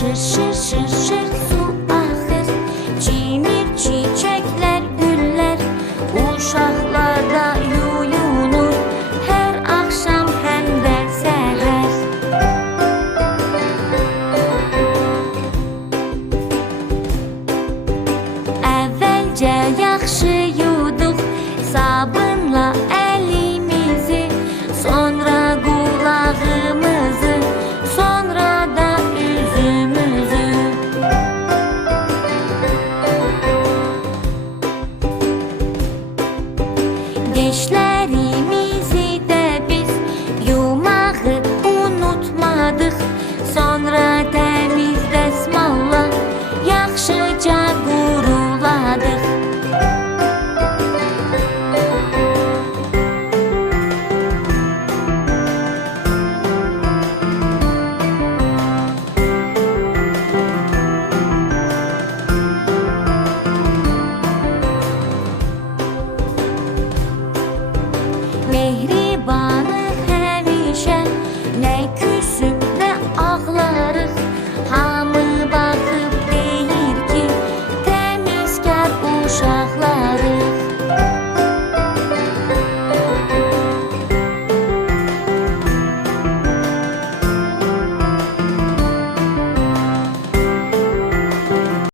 Şır şır şır şır su axır, cimir çiçekler, güller. Uşaqlar da yuyunur hər axşam həm də səhər. Əvvəlcə yaxşı yuduq sabunla əlimizi, sonra qulağımızı, sonra da üzümüzü. Dişlərimizi də biz yumağı unutmadıq, sonra təmiz dəsmalla yaxşıca quruladıq. Mehribanıq həmişə, nə küsüb nə ağlarıq. Hamı baxıb deyir ki, təmizkar uşaqlarıq.